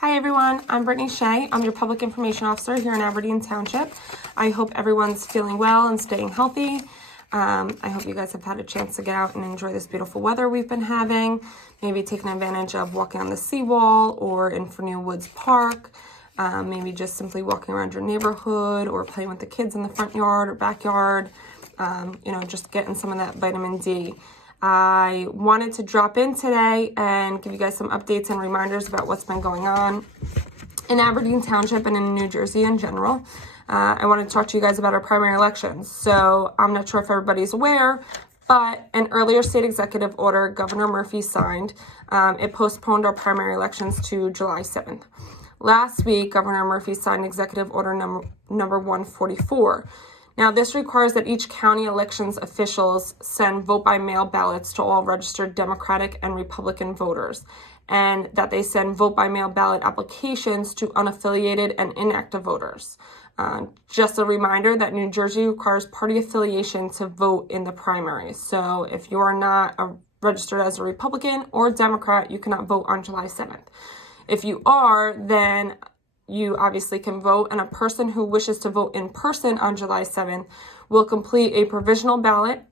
Hi everyone, I'm Brittany Shea. I'm your Public Information Officer here in Aberdeen Township. I hope everyone's feeling well and staying healthy. I hope you guys have had a chance to get out and enjoy this beautiful weather we've been having. Maybe taking advantage of walking on the seawall or in Fernew Woods Park. Maybe just simply walking around your neighborhood or playing with the kids in the front yard or backyard. Just getting some of that vitamin D. I wanted to drop in today and give you guys some updates and reminders about what's been going on in Aberdeen Township and in New Jersey in general. I want to talk to you guys about our primary elections. So I'm not sure if everybody's aware, but an earlier state executive order Governor Murphy signed, it postponed our primary elections to July 7th. Last week, Governor Murphy signed executive order number 144. Now, this requires that each county elections officials send vote-by-mail ballots to all registered Democratic and Republican voters, and that they send vote-by-mail ballot applications to unaffiliated and inactive voters. Just a reminder that New Jersey requires party affiliation to vote in the primaries. So if you are not registered as a Republican or Democrat, you cannot vote on July 7th. If you are, then you obviously can vote, and a person who wishes to vote in person on July 7th will complete a provisional ballot,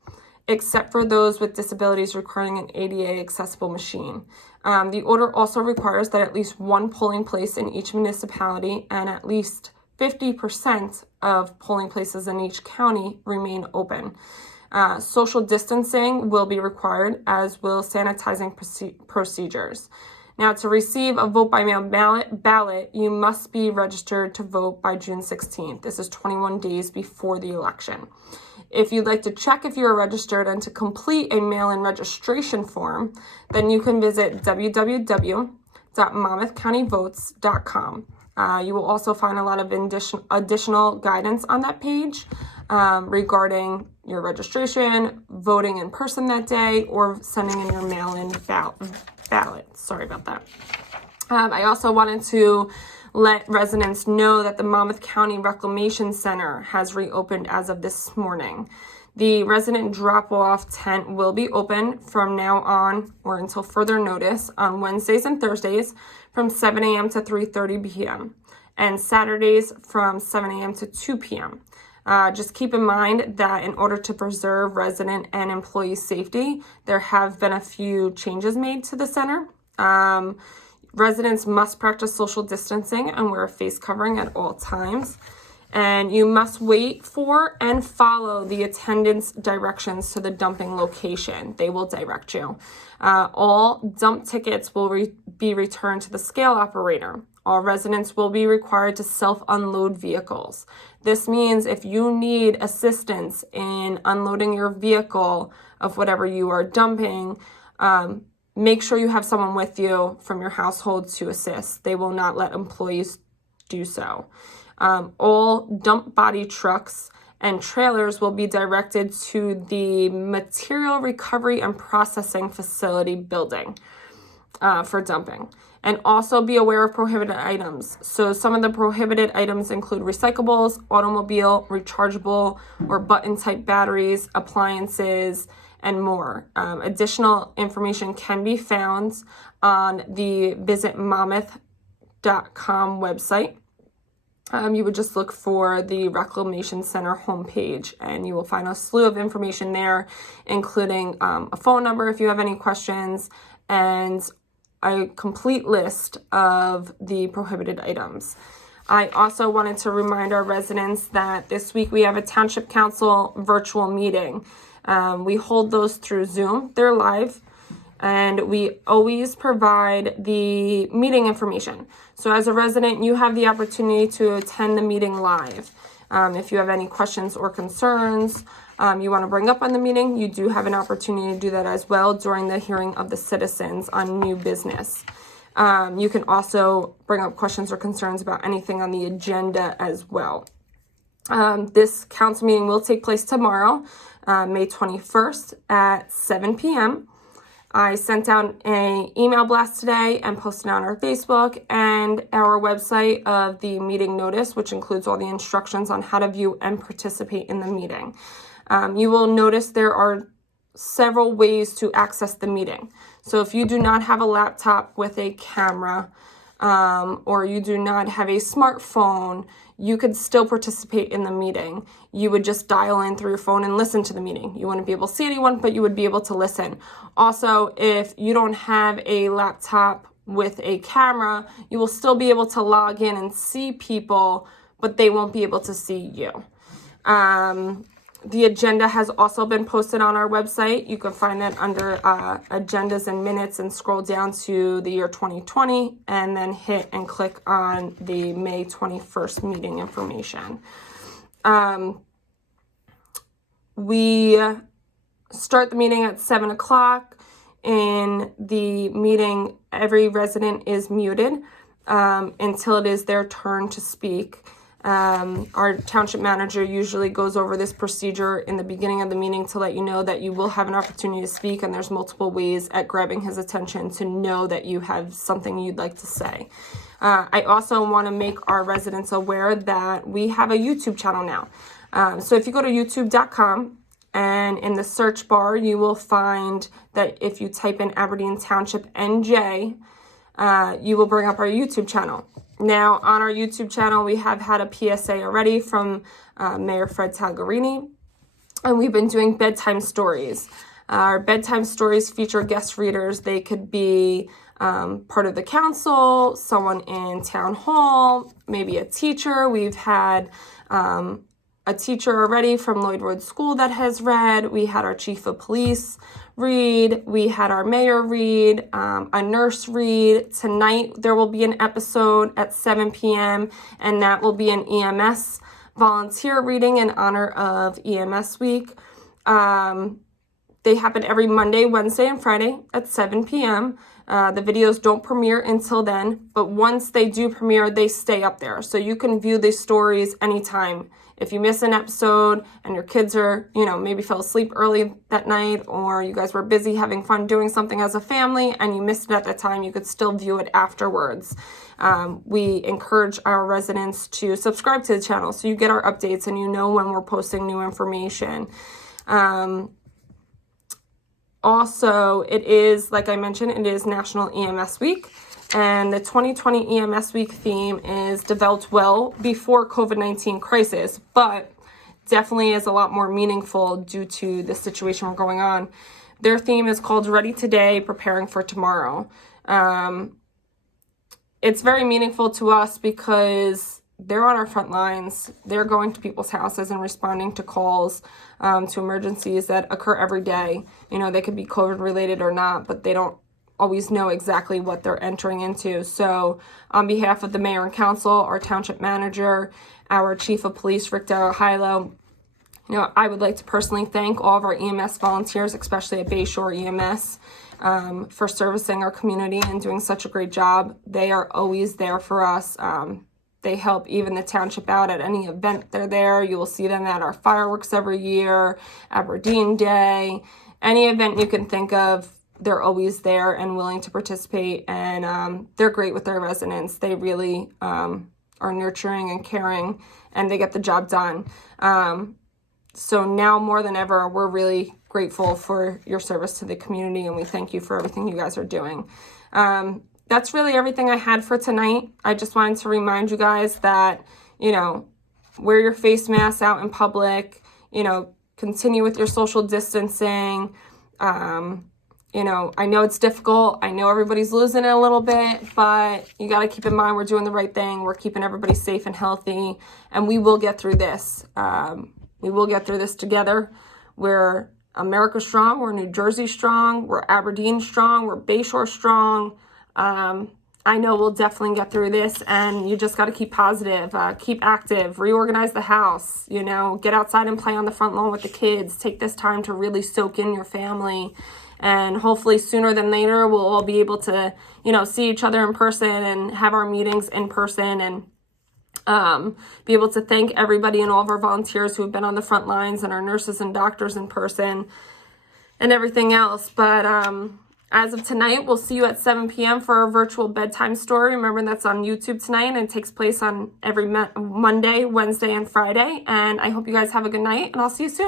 except for those with disabilities requiring an ADA accessible machine. The order also requires that at least one polling place in each municipality and at least 50% of polling places in each county remain open. Social distancing will be required, as will sanitizing procedures. Now, to receive a vote-by-mail ballot, you must be registered to vote by June 16th. This is 21 days before the election. If you'd like to check if you are registered and to complete a mail-in registration form, then you can visit www.monmouthcountyvotes.com. You will also find a lot of additional guidance on that page regarding your registration, voting in person that day, or sending in your mail-in ballot. Sorry about that. I also wanted to let residents know that the Monmouth County Reclamation Center has reopened as of this morning. The resident drop-off tent will be open from now on or until further notice on Wednesdays and Thursdays from 7 a.m. to 3:30 p.m. and Saturdays from 7 a.m. to 2 p.m. Just keep in mind that in order to preserve resident and employee safety, there have been a few changes made to the center. Residents must practice social distancing and wear a face covering at all times. And you must wait for and follow the attendant's directions to the dumping location. They will direct you. All dump tickets will be returned to the scale operator. All residents will be required to self-unload vehicles. This means if you need assistance in unloading your vehicle of whatever you are dumping, make sure you have someone with you from your household to assist. They will not let employees do so. All dump body trucks and trailers will be directed to the Material Recovery and Processing Facility building for dumping. And also be aware of prohibited items. So some of the prohibited items include recyclables, automobile, rechargeable, or button-type batteries, appliances, and more. Additional information can be found on the Visit Monmouth.com website. You would just look for the Reclamation Center homepage, and you will find a slew of information there, including a phone number if you have any questions, and a complete list of the prohibited items. I also wanted to remind our residents that this week we have a Township Council virtual meeting. We hold those through Zoom. They're live, and we always provide the meeting information. So as a resident, you have the opportunity to attend the meeting live. If you have any questions or concerns you want to bring up on the meeting, you do have an opportunity to do that as well during the hearing of the citizens on new business. You can also bring up questions or concerns about anything on the agenda as well. This council meeting will take place tomorrow, May 21st at 7 p.m. I sent out an email blast today and posted on our Facebook and our website of the meeting notice, which includes all the instructions on how to view and participate in the meeting. You will notice there are several ways to access the meeting. So if you do not have a laptop with a camera, or you do not have a smartphone, you could still participate in the meeting. You would just dial in through your phone and listen to the meeting. You wouldn't be able to see anyone, but you would be able to listen. Also, if you don't have a laptop with a camera, you will still be able to log in and see people, but they won't be able to see you. The agenda has also been posted on our website. You can find that under agendas and minutes and scroll down to the year 2020 and then hit and click on the May 21st meeting information. We start the meeting at 7 o'clock. In the meeting, every resident is muted until it is their turn to speak. Our township manager usually goes over this procedure in the beginning of the meeting to let you know that you will have an opportunity to speak, and there's multiple ways at grabbing his attention to know that you have something you'd like to say. I also want to make our residents aware that we have a YouTube channel now. So if you go to youtube.com and in the search bar, you will find that if you type in Aberdeen Township NJ, you will bring up our YouTube channel. Now, on our YouTube channel, we have had a PSA already from Mayor Fred Tagliarini, and we've been doing bedtime stories. Our bedtime stories feature guest readers. They could be part of the council, someone in town hall, maybe a teacher. We've had a teacher already from Lloydwood School that has read. We had our chief of police read. We had our mayor read, a nurse read. Tonight, there will be an episode at 7 p.m., and that will be an EMS volunteer reading in honor of EMS Week. They happen every Monday, Wednesday, and Friday at 7 p.m. The videos don't premiere until then, but once they do premiere, they stay up there. So you can view these stories anytime. If you miss an episode and your kids are, maybe fell asleep early that night, or you guys were busy having fun doing something as a family and you missed it at the time, you could still view it afterwards. We encourage our residents to subscribe to the channel so you get our updates and you know when we're posting new information. Also, it is, like I mentioned, it is National EMS Week. And the 2020 EMS Week theme is developed well before COVID-19 crisis, but definitely is a lot more meaningful due to the situation we're going on. Their theme is called Ready Today, Preparing for Tomorrow. It's very meaningful to us because they're on our front lines. They're going to people's houses and responding to calls, to emergencies that occur every day. They could be COVID related or not, but they don't always know exactly what they're entering into. So on behalf of the mayor and council, our township manager, our chief of police, Rick Darahilo, I would like to personally thank all of our EMS volunteers, especially at Bayshore EMS, for servicing our community and doing such a great job. They are always there for us. They help even the township out at any event they're there. You will see them at our fireworks every year, Aberdeen Day, any event you can think of. They're always there and willing to participate, and they're great with their residents. They really are nurturing and caring, and they get the job done. So now more than ever, we're really grateful for your service to the community, and we thank you for everything you guys are doing. That's really everything I had for tonight. I just wanted to remind you guys that, wear your face masks out in public, continue with your social distancing. I know it's difficult. I know everybody's losing it a little bit, but you got to keep in mind we're doing the right thing. We're keeping everybody safe and healthy, and we will get through this. We will get through this together. We're America strong. We're New Jersey strong. We're Aberdeen strong. We're Bayshore strong. I know we'll definitely get through this, and you just got to keep positive, keep active, reorganize the house, get outside and play on the front lawn with the kids. Take this time to really soak in your family. And hopefully sooner than later, we'll all be able to, see each other in person and have our meetings in person, and be able to thank everybody and all of our volunteers who have been on the front lines, and our nurses and doctors in person and everything else. But as of tonight, we'll see you at 7 p.m. for our virtual bedtime story. Remember, that's on YouTube tonight, and it takes place on every Monday, Wednesday, and Friday. And I hope you guys have a good night, and I'll see you soon.